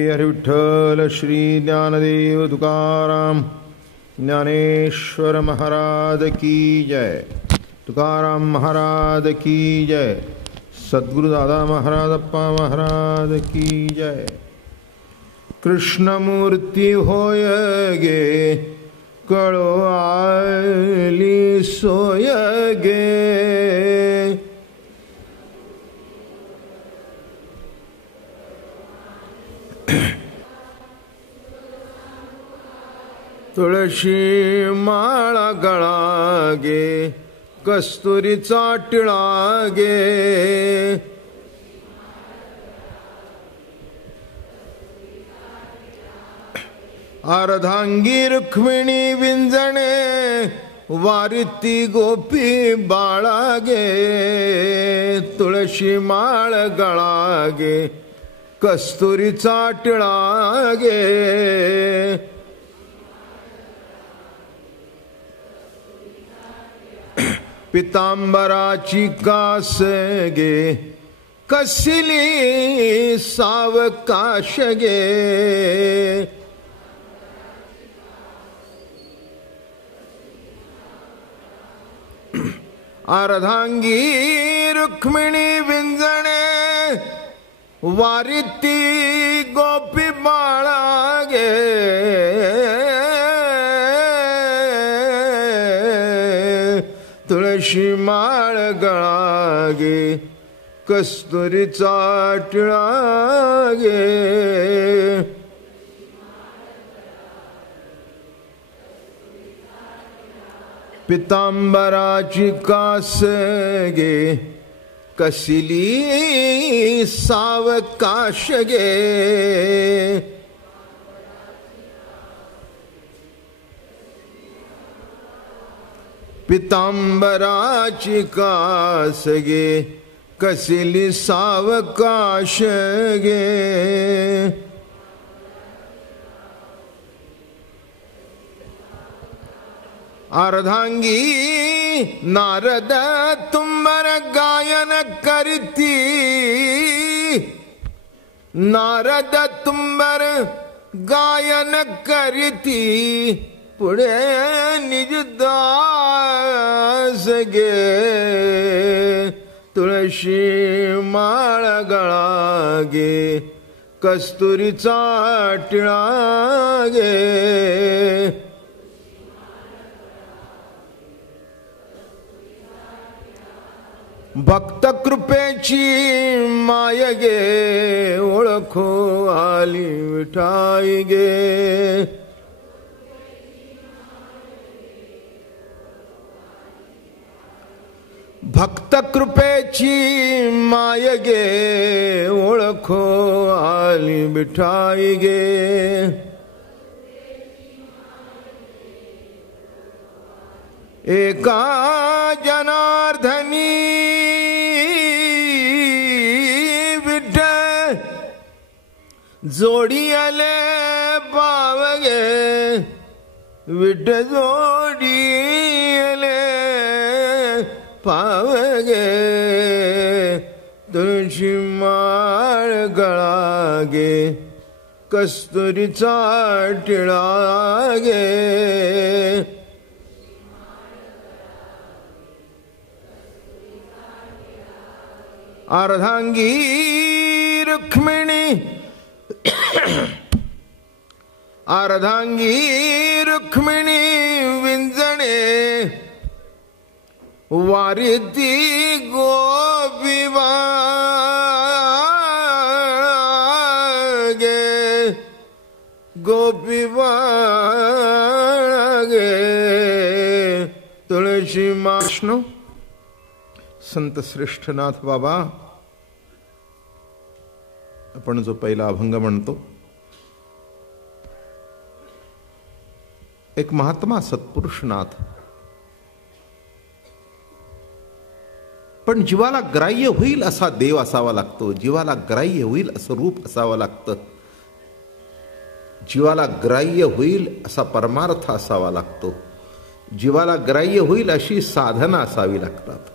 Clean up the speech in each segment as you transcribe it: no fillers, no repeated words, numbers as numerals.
हरि विठ्ठल श्री ज्ञानदेव तुकाराम ज्ञानेश्वर महाराज की जय। तुकाराम महाराज की जय। सद्गुरु दादा महाराज अप्पा महाराज की जय। कृष्णमूर्ती होय गे कळो आली सोय गे। तुळशी माळा गळा गे कस्तुरीचा टिळा गे। अर्धांगी रुक्मिणी विंजणे वारिती गोपी बाळा गे। तुळशी माळ गळा गे कस्तुरीचा टिळा गे। पितांबराची कास गे कसली सावकाश गे। अर्धांगी रुक्मिणी विंजणे वारिती गोपी बाळा गे। तुळशी माळ गळा गे कस्तुरीचा टिळा गे। पितांबराची कास गे कसली सावकाश गे। पितांबराची कास गे कसली सावकाश गे। अर्धांगी नारद तुंबर गायन करती। नारद तुंबर गायन करती पुढे निज दास गे। तुळशी माळ गळा गे कस्तुरीचा टिळा गे। भक्त कृपेची माय गे ओळखो आली विठाई गे। भक्त कृपेची माय गे ओळखो आली विठाई गे। एका जनार्दनी विठ्ठल जोडी आले पावगे। विठ्ठल जोडी आले पावगे। तुळशी माळ गळा गे कस्तुरीचा टिळा गे। अर्धांगी रुक्मिणी अर्धांगी रुक्मिणी विंजणे वारिती गोपी गे। गोपी गे तुळशी माष्णू संत श्रेष्ठनाथ बाबा आपण जो पहिला अभंग म्हणतो, एक महात्मा सत्पुरुषनाथ पण जीवाला ग्राह्य होईल असा देव असावा लागतो। जीवाला ग्राह्य होईल असं रूप असावं लागतं। जीवाला ग्राह्य होईल असा परमार्थ असावा लागतो। जीवाला ग्राह्य होईल अशी साधना असावी लागतात।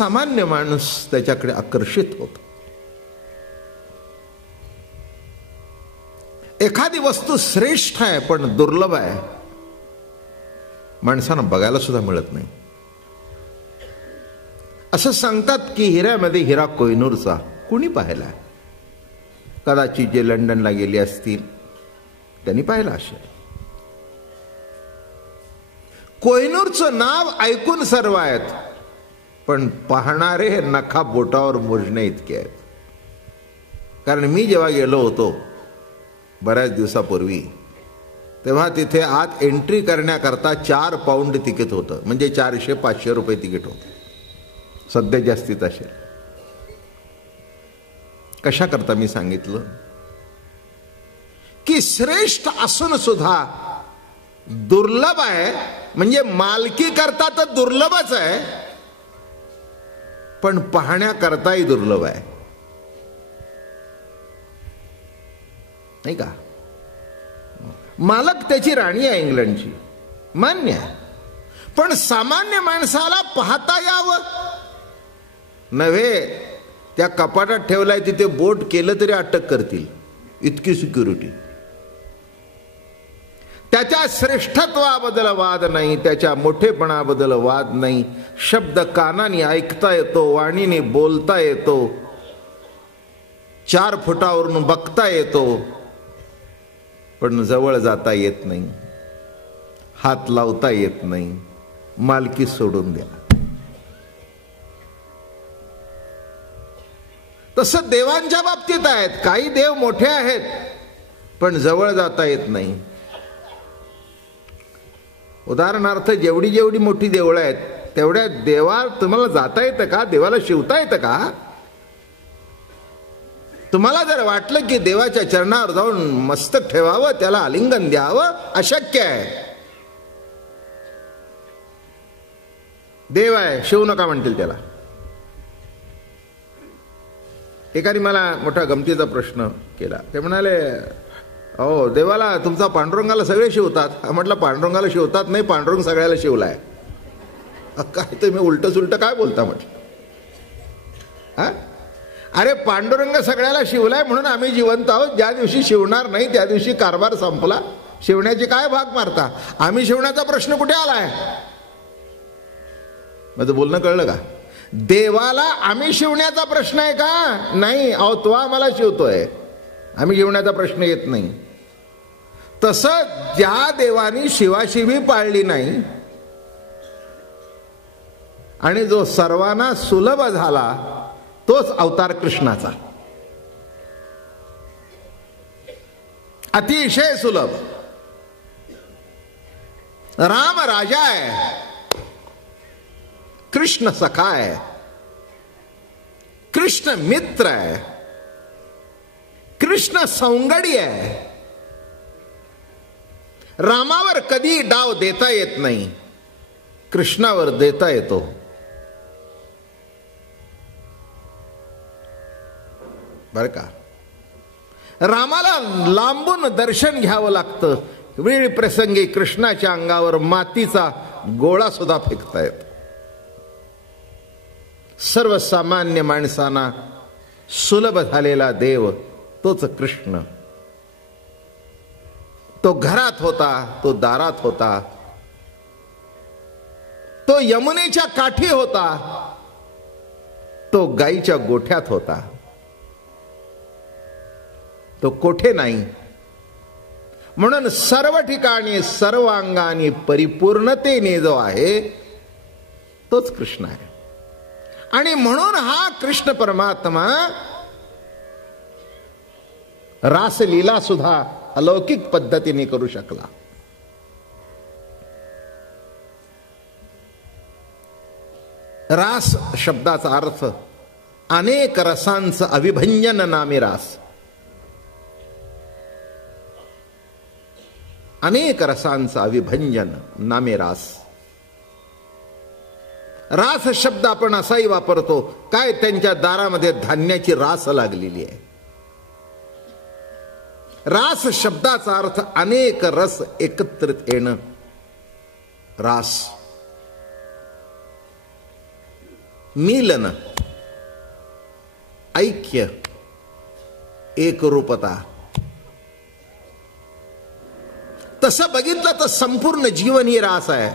सामान्य माणूस त्याच्याकडे आकर्षित होतो. एखादी वस्तू श्रेष्ठ आहे पण दुर्लभ आहे, माणसांना बघायला सुद्धा मिळत नाही. असं सांगतात की हिऱ्यामध्ये हिरा कोहिनूरचा कुणी पाहिला? कदाचित जे लंडनला गेले असतील त्यांनी पाहिला असेल. कोहिनूरचं नाव ऐकून सर्व आहेत, पण पाहणारे हे नखा बोटावर मोजणे इतके आहेत. कारण मी जेव्हा गेलो होतो बऱ्याच दिवसापूर्वी, तेव्हा तिथे आत एंट्री करण्याकरता 4 पाऊंड तिकीट होतं, म्हणजे 400-500 रुपये तिकीट होतं. सध्या जास्तीत असेल. कशा करता मी सांगितलं की श्रेष्ठ असून सुद्धा दुर्लभ आहे, म्हणजे मालकी करता तर दुर्लभच आहे, पण पाहण्याकरताही दुर्लभ आहे, नाही का? मालक त्याची राणी आहे इंग्लंडची, मान्य आहे, पण सामान्य माणसाला पाहता यावं नव्हे. त्या कपाटात ठेवलाय तिथे बोट केलं तरी अटक करतील, इतकी सिक्युरिटी. त्याच्या श्रेष्ठत्वाबद्दल वाद नाही, त्याच्या मोठेपणाबद्दल वाद नाही. शब्द कानाने ऐकता येतो, वाणीने बोलता येतो, 4 फुटावरून बघता येतो, पण जवळ जाता येत नाही, हात लावता येत नाही, मालकी सोडून द्या. तसं देवांच्या बाबतीत आहेत. काही देव मोठे आहेत पण जवळ जाता येत नाही. उदाहरणार्थ जेवढी जेवढी मोठी देवळं आहेत तेवढ्या देवा तुम्हाला जाता येतं का? देवाला शिवता येतं का? तुम्हाला जर वाटलं की देवाच्या चरणावर जाऊन मस्तक ठेवावं, त्याला आलिंगन द्यावं, अशक्य आहे. देव आहे, शिवू नका म्हणतील त्याला. एकाने मला मोठा गमतीचा प्रश्न केला. ते म्हणाले, अहो देवाला तुमचा पांडुरंगाला सगळे शिवतात. म्हटलं पांडुरंगाला शिवतात नाही, पांडुरंग सगळ्याला शिवलाय. काय तुम्ही उलट सुलट काय बोलता म्हटलं. हा, अरे पांडुरंग सगळ्याला शिवलाय म्हणून आम्ही जिवंत आहोत. ज्या दिवशी शिवणार नाही त्या दिवशी कारभार संपला. शिवण्याची काय भाग मारता? आम्ही शिवण्याचा प्रश्न कुठे आलाय? माझं बोलणं कळलं का? देवाला आम्ही शिवण्याचा प्रश्न आहे का? नाही. अहो तो आम्हाला शिवतोय, आम्ही शिवण्याचा प्रश्न येत नाही. तसं ज्या देवानी शिवाशिवी पाळली नाही आणि जो सर्वांना सुलभ झाला तोच अवतार कृष्णाचा. अतिशय सुलभ. राम राजा आहे, कृष्ण सखा आहे, कृष्ण मित्र आहे, कृष्ण सौंगडी आहे. रामावर कधी डाव देता येत नाही, कृष्णावर देता येतो. बर का? रामाला लांबून दर्शन घ्यावं लागतं. वेळ प्रसंगी कृष्णाच्या अंगावर मातीचा गोळा सुद्धा फेकता येतो. सर्वसामान्य माणसांना सुलभ झालेला देव तोच कृष्ण. तो घरात होता, तो दारात होता, तो यमुनेच्या काठी होता, तो गाईच्या गोठ्यात होता, तो कोठे नाही. म्हणून सर्व ठिकाणी सर्व अंगाने परिपूर्णतेने जो आहे तोच कृष्ण आहे. आणि म्हणून हा कृष्ण परमात्मा रासलीला सुद्धा अलौकिक पद्धतीने करू शकला. रास शब्दाचा अर्थ अनेक रसांचं अविभंजन नामे रास. अनेक रसांचं अविभंजन नामे रास. रास शब्द आपण असाही वापरतो, काय त्यांच्या दारामध्ये धान्याची रास लागलेली आहे. रास शब्दाचा अर्थ अनेक रस एकत्रित येणं, रास. मिलन, ऐक्य, एकरूपता. तसं बघितलं तर संपूर्ण जीवन ही रास आहे.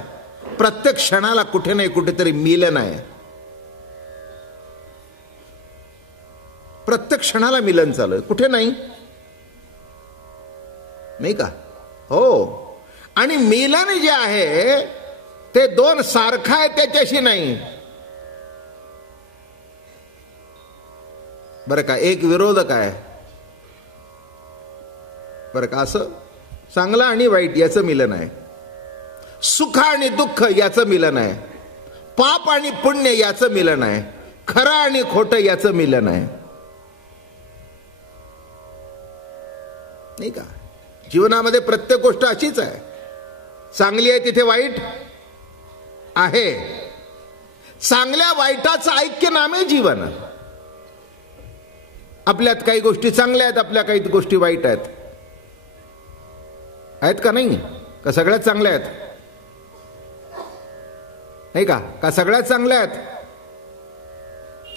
प्रत्येक क्षणाला कुठे नाही कुठेतरी मिलन आहे. प्रत्येक क्षणाला मिलन चालू आहे, कुठे नाही, नाही का? हो. आणि मिलन जे आहे ते दोन सारखं आहे त्याच्याशी नाही बरं का, एक विरोधक आहे बरं का. असं चांगलं आणि वाईट याचं मिलन आहे, सुख आणि दुःख याचं मिलन आहे, पाप आणि पुण्य याचं मिलन आहे, खरं आणि खोटं याचं मिलन आहे, नाही का? जीवनामध्ये प्रत्येक गोष्ट अशीच आहे. चांगली आहे तिथे वाईट आहे. चांगल्या वाईटाचं ऐक्य नामे जीवन. आपल्यात काही गोष्टी चांगल्या आहेत, आपल्या काही गोष्टी वाईट आहेत. आहेत का नाही? का सगळ्यात चांगल्या आहेत? नाही का? का सगळ्यात चांगल्या आहेत?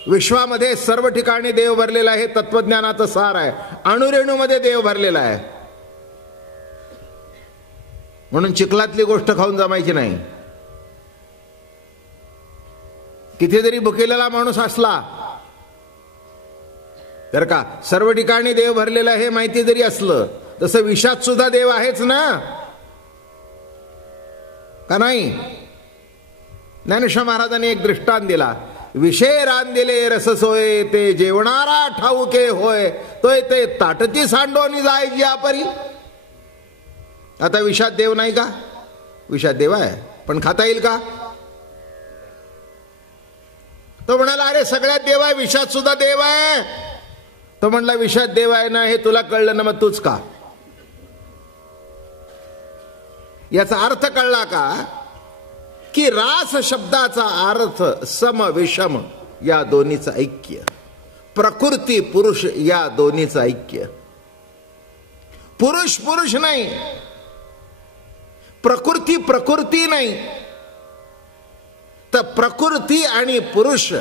विश्वामध्ये सर्व ठिकाणी देव भरलेला आहे, तत्वज्ञानाचं सार आहे. अणुरेणूमध्ये देव भरलेला आहे. म्हणून चिखलातली गोष्ट खाऊन जमायची नाही. किती जरी भुकेलेला माणूस असला तर का सर्व ठिकाणी देव भरलेला आहे माहिती जरी असलं, तसं विषात सुद्धा देव आहेच ना, का नाही? ज्ञानेश्वर महाराजांनी एक दृष्टांत दिला. विषय रांदिले रस सोय, ते जेवणारा ठाऊके होय, तोय ते ताटची सांडोनी जायची आपरी. आता विषात देव नाही का? विषात देव आहे, पण खाता येईल का? तो म्हणाला अरे सगळ्यात देव आहे, विषात सुद्धा देव आहे. तो म्हणला विषात देव आहे ना, हे तुला कळलं ना, मग तूच का? याचा अर्थ कळला का? की रास शब्दाचा अर्थ सम विषम या दोन्हीचं ऐक्य, प्रकृती पुरुष या दोन्हीचं ऐक्य. पुरुष पुरुष नाही, प्रकृती प्रकृती नाही, तर प्रकृती आणि पुरुष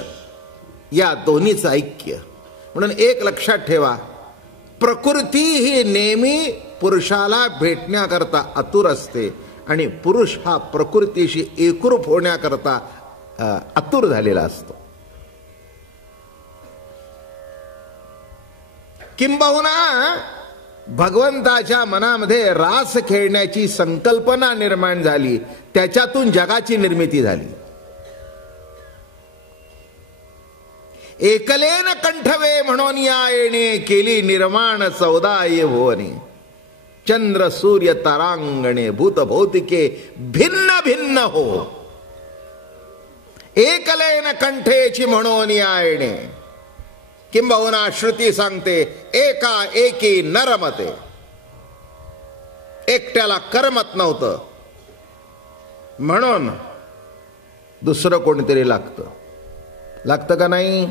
या दोन्हीचं ऐक्य. म्हणून एक लक्षात ठेवा, प्रकृती ही नेहमी पुरुषाला भेटण्याकरता आतुर असते आणि पुरुष हा प्रकृतीशी एकरूप होण्याकरता आतुर झालेला असतो. किंबहुना भगवंताच्या मनामध्ये रास खेळण्याची संकल्पना निर्माण झाली, त्याच्यातून जगाची निर्मिती झाली. एकलेन कंठवे म्हणून या येणे, केली निर्माण 14 ये भुवने. चंद्र सूर्य तारांगणे भूत भौतिके भिन्न भिन्न हो. एकलेन कंठेची म्हणून या येणे. किंबहुना श्रुती सांगते एका एकी नरमते. एकट्याला करमत नव्हतं, म्हणून दुसरं कोणीतरी लागतं. लागतं का नाही?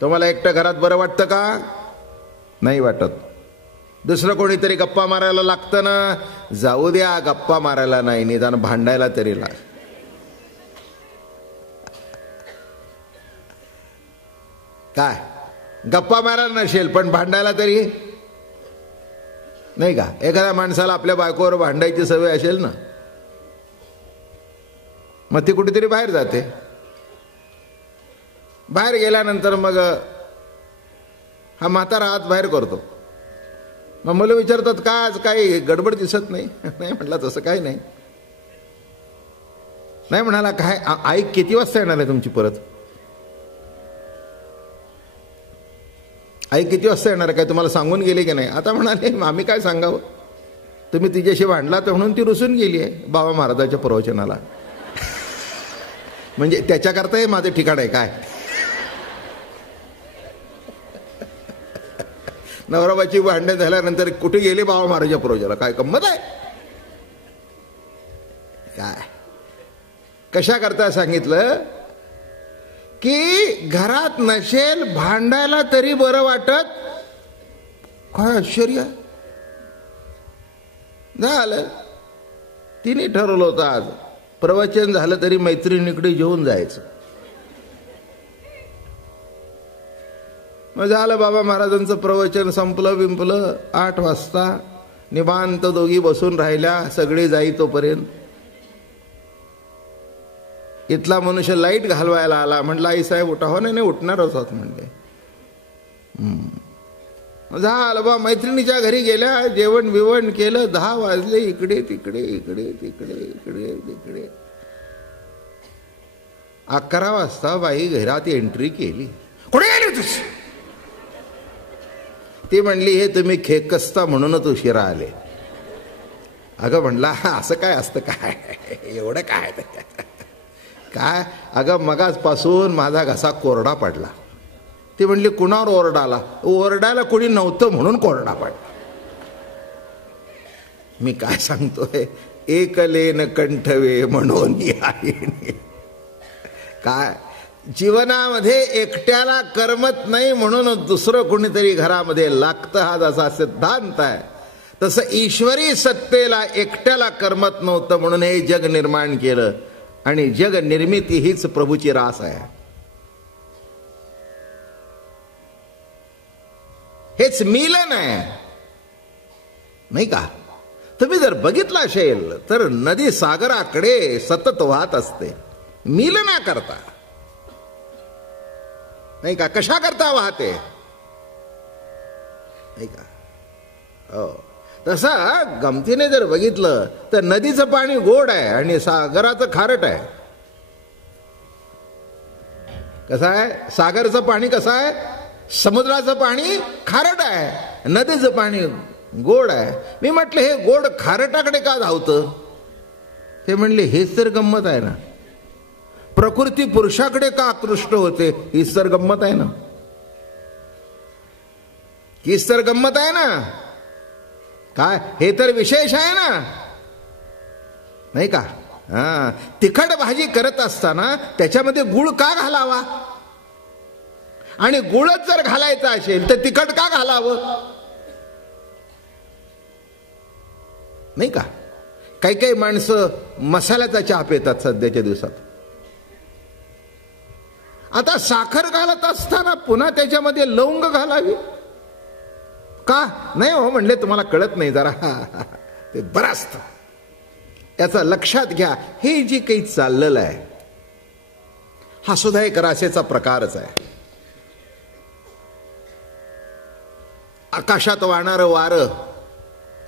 तुम्हाला एकटं घरात बरं वाटतं का? नाही वाटत. दुसरं कोणीतरी गप्पा मारायला लागतं ना. जाऊ द्या, गप्पा मारायला नाही, निदान भांडायला तरी लाग. काय गप्पा मारायला नसेल पण भांडायला तरी, नाही का? एखाद्या माणसाला आपल्या बायकोवर भांडायची सवय असेल ना, मग ती कुठेतरी बाहेर जाते. बाहेर गेल्यानंतर मग हा म्हातारा हात बाहेर करतो. मग मुलं विचारतात का आज काही गडबड दिसत नाही? नाही म्हटलं तसं काही नाही. नाही म्हणाला काय आई किती वाजता येणार आहे तुमची परत? आई किती वाजता येणार आहे काय तुम्हाला सांगून गेले की नाही? आता म्हणाले आम्ही काय सांगावं, तुम्ही तिच्याशी भांडला तर म्हणून ती रुसून गेली आहे बाबा महाराजांच्या प्रवचनाला. म्हणजे त्याच्याकरता हे माझं ठिकाण आहे काय? नवराबाची भांडण झाल्यानंतर कुठे गेले बाबा महाराजा प्रवचनाला? काय गंमत आहे काय? कशा करता सांगितलं की घरात नसेल भांडायला तरी बरं वाटत. काय आश्चर्य झालं. तिने ठरवलं होतं आज प्रवचन झालं तरी मैत्रिणीकडे जेवून जायचं. मग झालं बाबा महाराजांचं प्रवचन संपलं बिंपलं. 8 वाजता निवांत दोघी बसून राहिल्या, सगळे जाई तोपर्यंत. इथला मनुष्य लाईट घालवायला आला. म्हटलं आई साहेब उठा. हो नाही उठणारच होत म्हणले. झालं बा मैत्रिणीच्या घरी गेल्या, जेवण बिवण केलं. 10 वाजले. इकडे तिकडे इकडे तिकडे इकडे तिकडे. 11 वाजता बाई घरात एंट्री केली. कुठे गेली तुझ? ती म्हणली हे तुम्ही खेकसता म्हणूनच उशिरा आले. अगं म्हणला असं काय असतं काय एवढं काय काय? अगं मगाचपासून माझा घसा कोरडा पडला. ती म्हणली कुणावर ओरडाला? ओरडायला कोणी नव्हतं म्हणून कोरडा पडला. मी काय सांगतोय, एकलेन कंठवे म्हणून येणे. काय जीवनामध्ये एकट्याला करमत नाही म्हणून दुसरं कोणीतरी घरामध्ये लागतं, हा जसा सिद्धांत आहे. तसं ईश्वरी सत्तेला एकट्याला करमत नव्हतं म्हणून हे जग निर्माण केलं. आणि जग निर्मिती हीच प्रभूची रास आहे. हेच मिलन आहे, नाही का? तुम्ही जर बघितलं असेल तर नदी सागराकडे सतत वाहत असते, मिलना करता, नाही का? कशा करता वाहते, नाही का? हो. तसं गमतीने जर बघितलं तर नदीचं पाणी गोड आहे आणि सागराचं खारट आहे. कसं आहे? सागरचं पाणी कसं आहे? समुद्राचं पाणी खारट आहे, नदीचं पाणी गोड आहे. मी म्हटलं हे गोड खारटाकडे का धावतं? ते म्हणले हेच तर गंमत आहे ना. प्रकृती पुरुषाकडे का आकृष्ट होते, हीच तर गंमत आहे ना. हीच तर गंमत आहे ना. काय हे तर विशेष आहे ना, नाही का? तिखट भाजी करत असताना त्याच्यामध्ये गुळ का घालावा? आणि गुळच जर घालायचा असेल तर तिखट का घालावं, नाही का? काही काही माणसं मसाल्याचा चहा पितात सध्याच्या दिवसात. आता साखर घालत असताना पुन्हा त्याच्यामध्ये लवंग घालावी का? नाही हो म्हणले, तुम्हाला कळत नाही जरा ते बरं असतं. याचा लक्षात घ्या. हे जे काही चाललेलं आहे हा सुद्धा एक रासेचा प्रकारच आहे. आकाशात वाहणारं वारं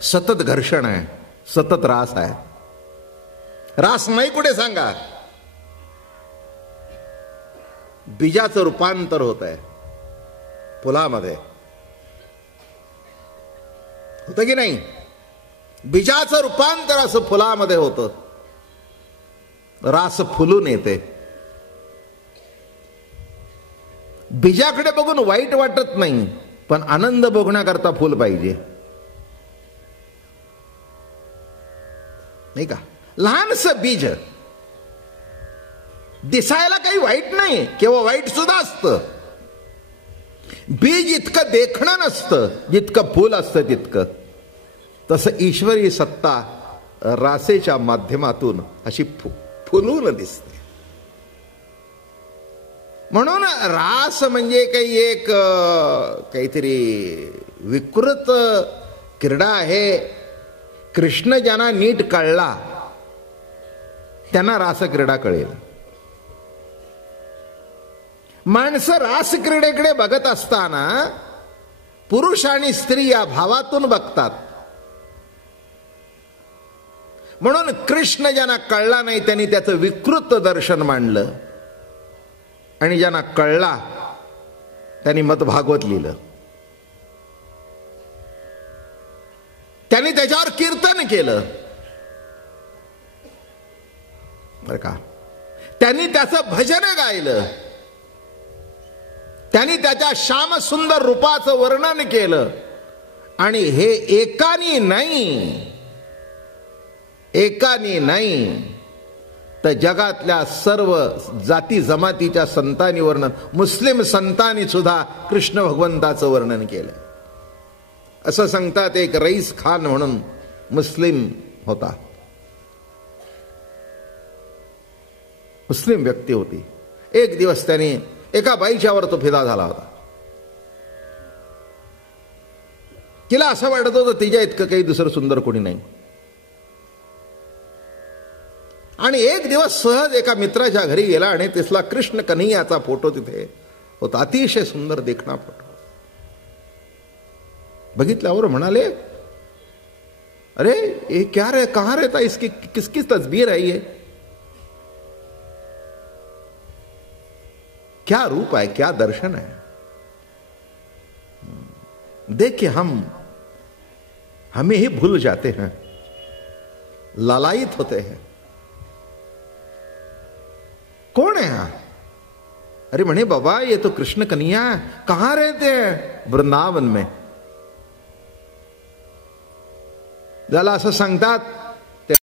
सतत घर्षण आहे, सतत रास आहे. रास नाही कुठे सांगा? बीजाचं रूपांतर होत आहे फुलामध्ये, होतं की नाही? बीजाचं रूपांतर असं फुलामध्ये होतं. रास फुलून येते. बीजाकडे बघून वाईट वाटत नाही, पण आनंद भोगण्याकरता फुल पाहिजे, नाही का? लहानसं बीज दिसायला काही वाईट नाही, किंवा वाईट सुद्धा असतं. बीज इतकं देखणं नसतं जितकं फूल असतं तितकं. तसं ईश्वरी सत्ता रासेच्या माध्यमातून अशी फुलून दिसते. म्हणून रास म्हणजे काही एक काहीतरी विकृत क्रीडा आहे. कृष्ण ज्यांना नीट कळला त्यांना रास क्रीडा कळेल. माणसं रास क्रीडेकडे बघत असताना पुरुष आणि स्त्री या भावातून बघतात. म्हणून कृष्ण ज्यांना कळला नाही त्यांनी त्याचं विकृत दर्शन मांडलं, आणि ज्यांना कळला त्यांनी मत भागवत लिहिलं. त्यांनी त्याच्यावर कीर्तन केलं, बरं का? त्यांनी त्याचं भजन गायलं, त्यांनी त्याच्या श्यामसुंदर रूपाचं वर्णन केलं. आणि हे एकानी नाही तर जगातल्या सर्व जाती जमातीच्या संतांनी वर्णन, मुस्लिम संतांनी सुद्धा कृष्ण भगवंताचं वर्णन केलं. असं सांगतात एक रईस खान म्हणून मुस्लिम होता, मुस्लिम व्यक्ती होती. एक दिवस त्यांनी एका बाईच्यावर तो फिदा झाला होता. तिला असं वाटत होतं तिच्या इतकं काही दुसरं सुंदर कोणी नाही. आणि एक दिवस सहज एका मित्राच्या घरी गेला आणि तिथला कृष्ण कन्हैयाचा फोटो तिथे होता, अतिशय सुंदर देखणा फोटो. बघितल्यावर म्हणाले, अरे ये क्या रे, कहां रहता, इसकी किसकी तस्वीर है ये, क्या रूप है, क्या दर्शन है. देखिए हमें ही भूल जाते हैं, लालायित होते हैं. कौन है यहां? अरे म्हणे बाबा ये तो कृष्ण कन्हैया. कहां रहते हैं? वृंदावन में. ज्याला असं सांगतात